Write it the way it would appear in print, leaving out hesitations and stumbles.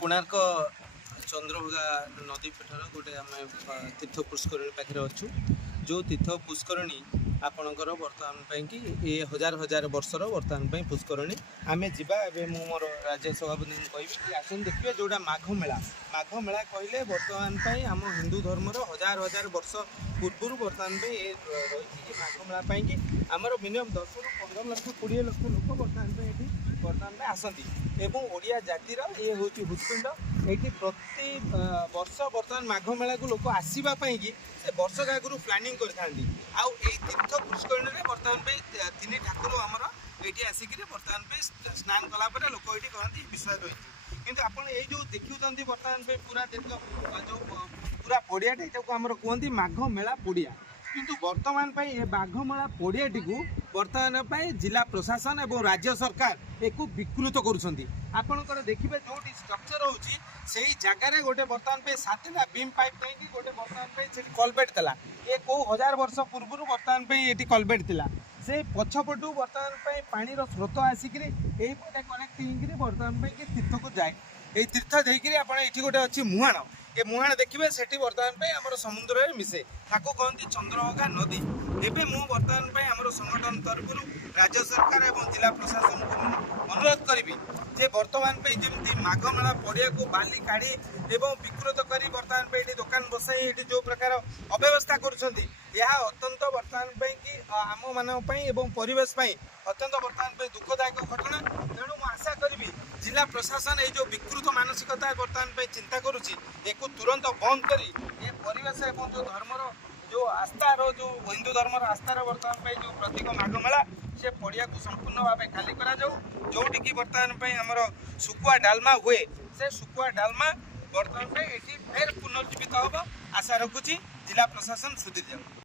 कोणार्क चंद्रभागा नदी पीठर गोटे आम तीर्थ पुष्करणी पाखे अच्छु जो तीर्थ पुष्करणी आपणकर बर्तमान कि ये हजार हजार वर्षर बर्तमान पुष्करणी आम जा मोर राज्य सभापति कहि कि आसन देखिए जोड़ा माघ मेला कहले बर्तमान आम हिंदू धर्मर हजार हजार वर्ष पूर्व बर्तमान रही माघ मेला कि आमर मिनिमम 10 ରୁ 15 ଲକ୍ଷ 20 ଲକ୍ଷ लोक बर्तमान आसती एवं ओडिया जातिर ये हूँ हृत्पिंड ये प्रति वर्ष बर्तमान माघ मेला को लोक आसवाई कि वर्ष आगु प्लानिंग करती आउ तीर्थ पुष्करणी में बर्तमान तीन ठाकुर आमर ये आसिक बर्तमान स्नान कलापर लोक ये कहते विश्वास रही कि आप जो देखुं बर्तमान पूरा दीर्घ जो पूरा पड़ियाटे आमर कहते माघ मेला पड़िया किंतु वर्तमान ये बाघ मेला पड़ियाटी को बर्तमान जिला प्रशासन और राज्य सरकार एक विकृत कर देखिए जो स्ट्रक्चर होची से जगार गोटे बर्तमान 7टा बीम पाइप कहीं गोटे बर्तमान कलबेट था ये कौ 1000 वर्ष पूर्व बर्तमान ये कलबेट था से पछपटू बर्तमान पानी स्रोत आसिक यहीपटे कनेक्ट हो बर्तमान तीर्थ को जाए ये तीर्थ देकर आप गोटे अच्छी मुहाण ये मुहाण देखिए से बर्तमान आम समुद्र में मिसे ताको कहते चंद्रभागा नदी एवं मु बर्तमान आम संगठन तरफ राज्य सरकार और जिला प्रशासन को अनुरोध करी जे बर्तमान जमी माघ मेला पड़िया को बाली काढ़ी एवं विकृत कर बर्तमान ये दुकान बसाई ये जो प्रकार अव्यवस्था कर अत्यंत बर्तमान कि आम मान परिवेश अत्यंत बर्तमान दुखदायक घटना तेणु मुझे आशा करी जिला प्रशासन ये जो विकृत मानसिकता बर्तमान चिंता करुच्ची एक तुरंत बंद कर ये परिवेश एवं जो धर्मर जो आस्थार जो हिंदू धर्मर आस्थार बर्तमान जो प्रतीक माघ मेला से पड़िया को संपूर्ण भाव खाली करा जोटि बर्तमान आमर सुकुआ डालमा हुए से सुकुआ डालमा बर्तमान ये फेर पुनर्जीवित हम आशा रखुची जिला प्रशासन सुधीर जाऊ।